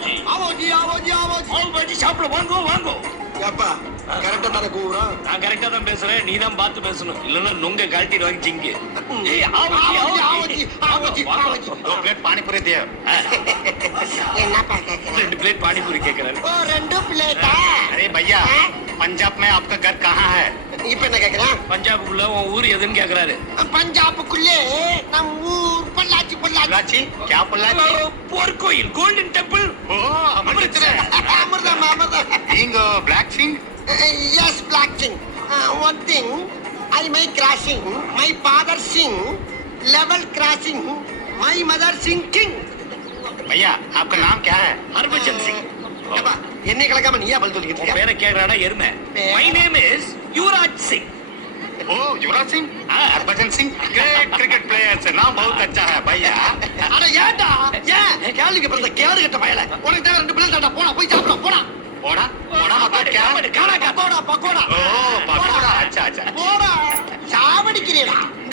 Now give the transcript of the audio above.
जी आओ जी आओ जी आओ जी पाव भाजी சாப்பிட வாங்கோ வாங்கோ அப்பா கரெக்டா தான கூவுறான் நான் கரெக்டா தான் பேசுறேன் நீ தான் பார்த்து பேசணும் இல்லன்னா நொங்க கழட்டி வாங்கி சிங்க ஏய் आओ जी आओ जी आओ जी आओ जी दो प्लेट पानी पूरी दिया என்னப்பா கேக்குற ரெண்டு பிளேட் பானிபூரி கேக்குறாரு ஓ ரெண்டு பிளேட்டா अरे भैया पंजाब में आपका घर कहाँ है இப்ப என்ன கேக்குறான் பஞ்சாபுக்குள்ள உன் ஊர் எதுன்னு கேக்குறாரு பஞ்சாபுக்குள்ளே நம் ஊர் பொள்ளாச்சி பொள்ளாச்சி पोल्लाची क्या पोल्लाची போர்க்கோயில் கோல்டன் டெம்பிள் ओ अमृतसर அமிர்தம் அமிர்தம் किंग ब्लैक सिंह எஸ் black Singh one thing I my crossing my father Singh level crossing my mother Singh king भैया आपका नाम क्या है ஹர்பஜன் சிங் அப்பா என்னை கலக்காம நீயா பதில் சொல்லிக்கிட்டு உன் இருக்க பேரை கேக்குறாடா எருமை my name is Yuvraj Singh ओ Yuvraj Singh Harbhajan Singh great cricket player से नाम बहुत अच्छा है भैया அட ஏன்டா ஏன் கேளுக்கு பிறந்த கேடு கட்ட பயல உனக்கு தேவை ரெண்டு பிள்ளை தாண்டா போடா போய் சாப்பிட போடா पोड़ा पोड़ा मतलब क्या காணா கத்தோடா பக்கோடா ओ पकोड़ा अच्छा अच्छा போடா